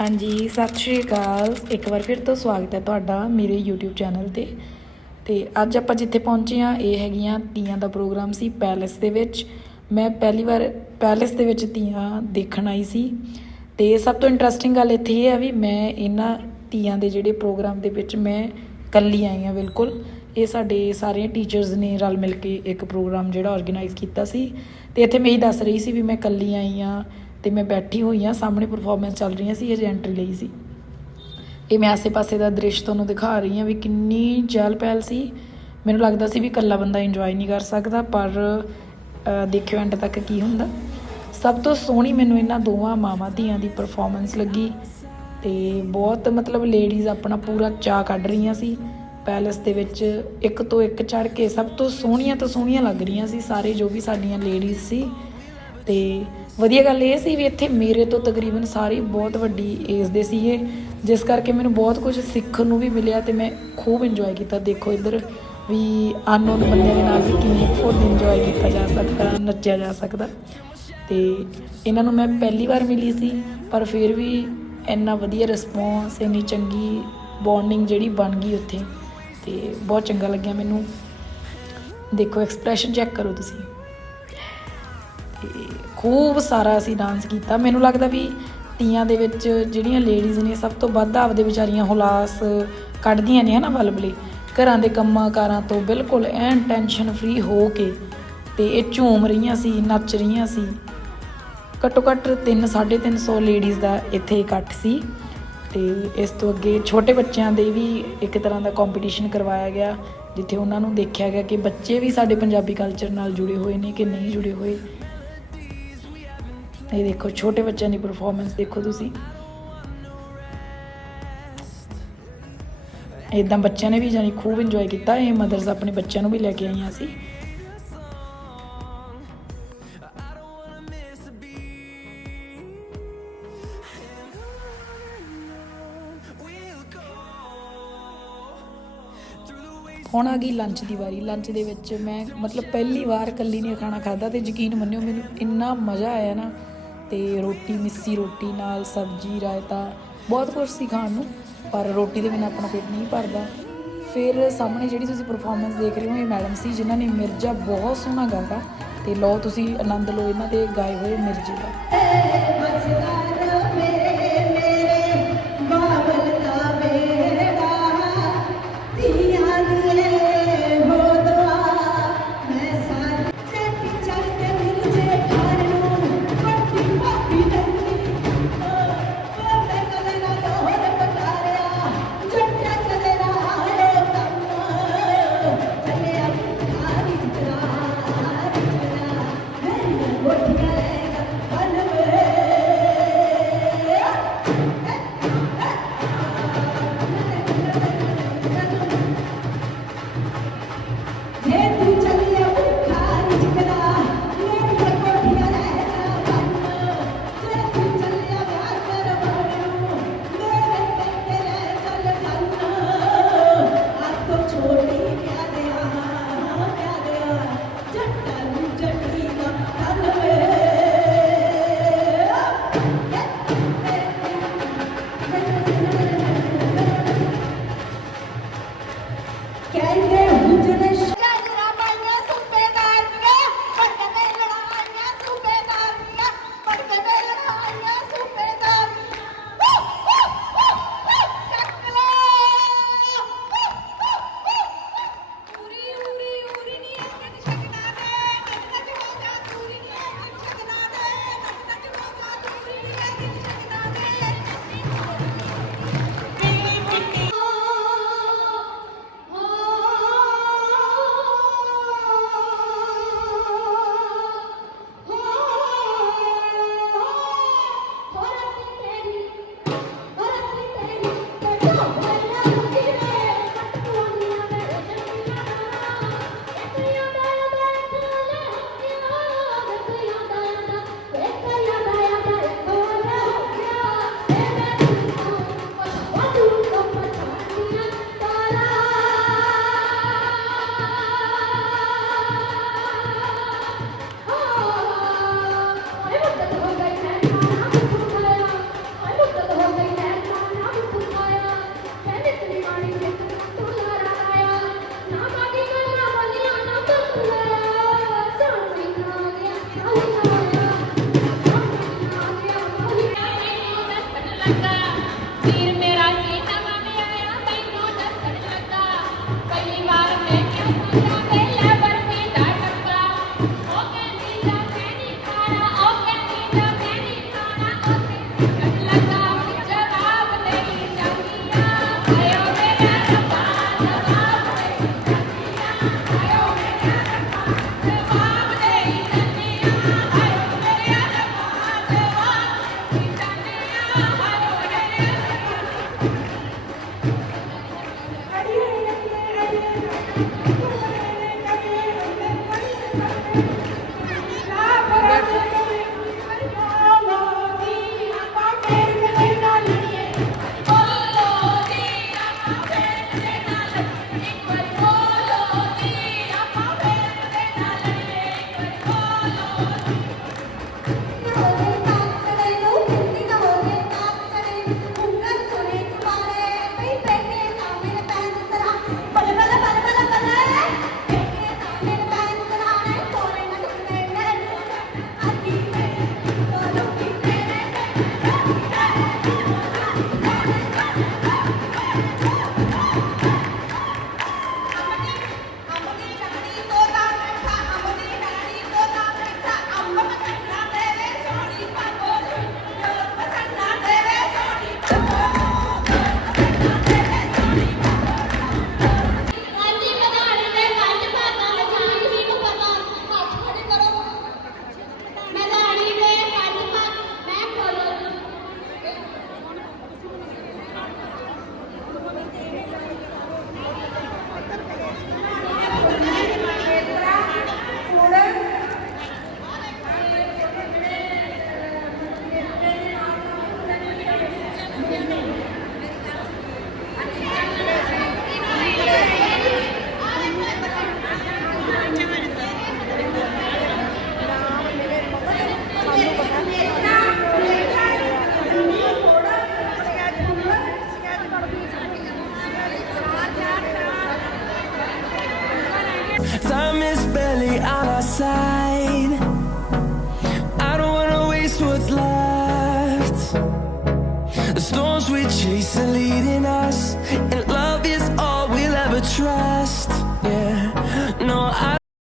ਹਾਂਜੀ, ਸਤਿ ਸ਼੍ਰੀ ਅਕਾਲ। ਇੱਕ ਵਾਰ ਫਿਰ ਤੋਂ ਸਵਾਗਤ ਹੈ ਤੁਹਾਡਾ ਮੇਰੇ YouTube ਚੈਨਲ ਤੇ। ਤੇ ਅੱਜ ਆਪਾਂ ਜਿੱਥੇ ਪਹੁੰਚੇ ਆ ਇਹ ਹੈਗੀਆਂ ਤੀਆਂ ਦਾ ਪ੍ਰੋਗਰਾਮ ਸੀ ਪੈਲੇਸ ਦੇ ਵਿੱਚ। ਮੈਂ ਪਹਿਲੀ ਵਾਰ ਪੈਲੇਸ ਦੇ ਵਿੱਚ ਤੀਆਂ ਦੇਖਣ ਆਈ ਸੀ। ਤੇ ਸਭ ਤੋਂ ਇੰਟਰਸਟਿੰਗ ਗੱਲ ਇੱਥੇ ਇਹ ਹੈ ਵੀ ਮੈਂ ਇਹਨਾਂ ਤੀਆਂ ਦੇ ਜਿਹੜੇ ਪ੍ਰੋਗਰਾਮ ਦੇ ਵਿੱਚ ਮੈਂ ਇਕੱਲੀ ਆਈ ਆ ਬਿਲਕੁਲ। ਇਹ ਸਾਡੇ ਸਾਰੇ ਟੀਚਰਸ ਨੇ ਰਲ ਮਿਲ ਕੇ ਇੱਕ ਪ੍ਰੋਗਰਾਮ ਜਿਹੜਾ ਆਰਗੇਨਾਈਜ਼ ਕੀਤਾ ਸੀ। ਤੇ ਇੱਥੇ ਮੈਂ ਹੀ ਦੱਸ ਰਹੀ ਸੀ ਵੀ ਮੈਂ ਇਕੱਲੀ ਆਈ ਆ ਤੇ ਮੈਂ ਬੈਠੀ ਹੋਈ ਆ ਸਾਹਮਣੇ ਪਰਫਾਰਮੈਂਸ ਚੱਲ ਰਹੀਆਂ ਸੀ, ਅਜੇ ਐਂਟਰੀ ਲਈ ਸੀ। ਇਹ ਮੈਂ ਆਸੇ-ਪਾਸੇ ਦਾ ਦ੍ਰਿਸ਼ ਤੁਹਾਨੂੰ ਦਿਖਾ ਰਹੀ ਹਾਂ ਵੀ ਕਿੰਨੀ ਚਹਿਲ ਪਹਿਲ ਸੀ। ਮੈਨੂੰ ਲੱਗਦਾ ਸੀ ਵੀ ਇਕੱਲਾ ਬੰਦਾ ਇੰਜੋਏ ਨਹੀਂ ਕਰ ਸਕਦਾ, ਪਰ ਦੇਖਿਓ ਐਂਡ ਤੱਕ ਕੀ ਹੁੰਦਾ। ਸਭ ਤੋਂ ਸੋਹਣੀ ਮੈਨੂੰ ਇਹਨਾਂ ਦੋਵਾਂ ਮਾਵਾਂ ਧੀਆਂ ਦੀ ਪਰਫਾਰਮੈਂਸ ਲੱਗੀ ਤੇ ਬਹੁਤ ਮਤਲਬ ਲੇਡੀਜ਼ ਆਪਣਾ ਪੂਰਾ ਚਾਅ ਕੱਢ ਰਹੀਆਂ ਸੀ। ਪੈਲਸ ਦੇ ਵਿੱਚ ਇੱਕ ਤੋਂ ਇੱਕ ਚੜ ਕੇ ਸਭ ਤੋਂ ਸੋਹਣੀਆਂ ਤੋਂ ਸੋਹਣੀਆਂ ਲੱਗ ਰਹੀਆਂ ਸੀ, ਸਾਰੇ ਜੋ ਵੀ ਸਾਡੀਆਂ ਲੇਡੀਜ਼ ਸੀ। ਤੇ ਵਧੀਆ ਗੱਲ ਇਹ ਸੀ ਵੀ ਇੱਥੇ ਮੇਰੇ ਤੋਂ ਤਕਰੀਬਨ ਸਾਰੇ ਬਹੁਤ ਵੱਡੀ ਏਜ ਦੇ ਸੀਗੇ, ਜਿਸ ਕਰਕੇ ਮੈਨੂੰ ਬਹੁਤ ਕੁਝ ਸਿੱਖਣ ਨੂੰ ਵੀ ਮਿਲਿਆ ਤੇ ਮੈਂ ਖੂਬ ਇੰਜੋਏ ਕੀਤਾ। ਦੇਖੋ ਇੱਧਰ ਵੀ ਅਨਨੋਨ ਬੰਦਿਆਂ ਦੇ ਨਾਲ ਵੀ ਕਿਵੇਂ ਫੁੱਲ ਇੰਜੋਏ ਕੀਤਾ ਜਾ ਸਕਦਾ, ਨੱਚਿਆ ਜਾ ਸਕਦਾ। ਤੇ ਇਹਨਾਂ ਨੂੰ ਮੈਂ ਪਹਿਲੀ ਵਾਰ ਮਿਲੀ ਸੀ, ਪਰ ਫਿਰ ਵੀ ਇੰਨਾ ਵਧੀਆ ਰਿਸਪੌਂਸ ਇੰਨੀ ਚੰਗੀ ਬੌਂਡਿੰਗ ਜਿਹੜੀ ਬਣ ਗਈ ਉੱਥੇ, ਤੇ ਬਹੁਤ ਚੰਗਾ ਲੱਗਿਆ ਮੈਨੂੰ। ਦੇਖੋ ਐਕਸਪ੍ਰੈਸ਼ਨ ਚੈੱਕ ਕਰੋ ਤੁਸੀਂ। ਤੇ ਖੂਬ ਸਾਰਾ ਅਸੀਂ ਡਾਂਸ ਕੀਤਾ। ਮੈਨੂੰ ਲੱਗਦਾ ਵੀ ਤੀਆਂ ਦੇ ਵਿੱਚ ਜਿਹੜੀਆਂ ਲੇਡੀਜ਼ ਨੇ ਸਭ ਤੋਂ ਵੱਧ ਆਪਦੇ ਵਿਚਾਰੀਆਂ ਹੁਲਾਸ ਕੱਢਦੀਆਂ ਨੇ ਹਨਾ ਬਲਬਲੇ। ਘਰਾਂ ਦੇ ਕੰਮਾਂ ਕਾਰਾਂ ਤੋਂ ਬਿਲਕੁਲ ਐਨ ਟੈਨਸ਼ਨ ਫ੍ਰੀ ਹੋ ਕੇ ਤੇ ਇਹ ਝੂਮ ਰਹੀਆਂ ਸੀ, ਨੱਚ ਰਹੀਆਂ ਸੀ। ਘੱਟੋ ਘੱਟ 3 350 ਲੇਡੀਜ਼ ਦਾ ਇੱਥੇ ਇਕੱਠ ਸੀ ਤੇ ਇਸ ਤੋਂ ਅੱਗੇ ਛੋਟੇ ਬੱਚਿਆਂ ਦੇ ਵੀ ਇੱਕ ਤਰ੍ਹਾਂ ਦਾ ਕੰਪੀਟੀਸ਼ਨ ਕਰਵਾਇਆ ਗਿਆ, ਜਿੱਥੇ ਉਹਨਾਂ ਨੂੰ ਦੇਖਿਆ ਗਿਆ ਕਿ ਬੱਚੇ ਵੀ ਸਾਡੇ ਪੰਜਾਬੀ ਕਲਚਰ ਨਾਲ ਜੁੜੇ ਹੋਏ ਨੇ ਕਿ ਨਹੀਂ ਜੁੜੇ ਹੋਏ। ਇਹ ਦੇਖੋ, ਛੋਟੇ ਬੱਚਿਆਂ ਦੀ ਪਰਫਾਰਮੈਂਸ ਦੇਖੋ ਤੁਸੀਂ। ਇਦਾਂ ਬੱਚਿਆਂ ਨੇ ਵੀ ਜਾਨੀ ਖੂਬ ਇੰਜੋਏ ਕੀਤਾ, ਇਹ ਮਦਰਸ ਆਪਣੇ ਬੱਚਿਆਂ ਨੂੰ ਵੀ ਲੈ ਕੇ ਆਈਆਂ ਸੀ। ਹੁਣ ਆ ਗਈ ਲੰਚ ਦੀ ਵਾਰੀ। ਲੰਚ ਦੇ ਵਿੱਚ ਮੈਂ ਮਤਲਬ ਪਹਿਲੀ ਵਾਰ ਇਕੱਲੀ ਨੇ ਖਾਣਾ ਖਾਦਾ ਤੇ ਯਕੀਨ ਮੰਨਿਓ, ਮੈਨੂੰ ਇੰਨਾ ਮਜ਼ਾ ਆਇਆ ਨਾ। ਤੇ ਰੋਟੀ, ਮਿੱਸੀ ਰੋਟੀ ਨਾਲ ਸਬਜ਼ੀ, ਰਾਇਤਾ, ਬਹੁਤ ਕੁਝ ਸੀ ਖਾਣ ਨੂੰ, ਪਰ ਰੋਟੀ ਦੇ ਬਿਨਾਂ ਆਪਣਾ ਪੇਟ ਨਹੀਂ ਭਰਦਾ। ਫਿਰ ਸਾਹਮਣੇ ਜਿਹੜੀ ਤੁਸੀਂ ਪਰਫਾਰਮੈਂਸ ਦੇਖ ਰਹੇ ਹੋ, ਇਹ ਮੈਡਮ ਸੀ, ਜਿਨ੍ਹਾਂ ਨੇ ਮਿਰਜ਼ਾ ਬਹੁਤ ਸੋਹਣਾ ਗਾਇਆ ਤੇ ਲਓ ਤੁਸੀਂ ਆਨੰਦ ਲਓ, ਇਹਨਾਂ ਦੇ ਗਾਏ ਹੋਏ ਮਿਰਜ਼ੇ ਦਾ।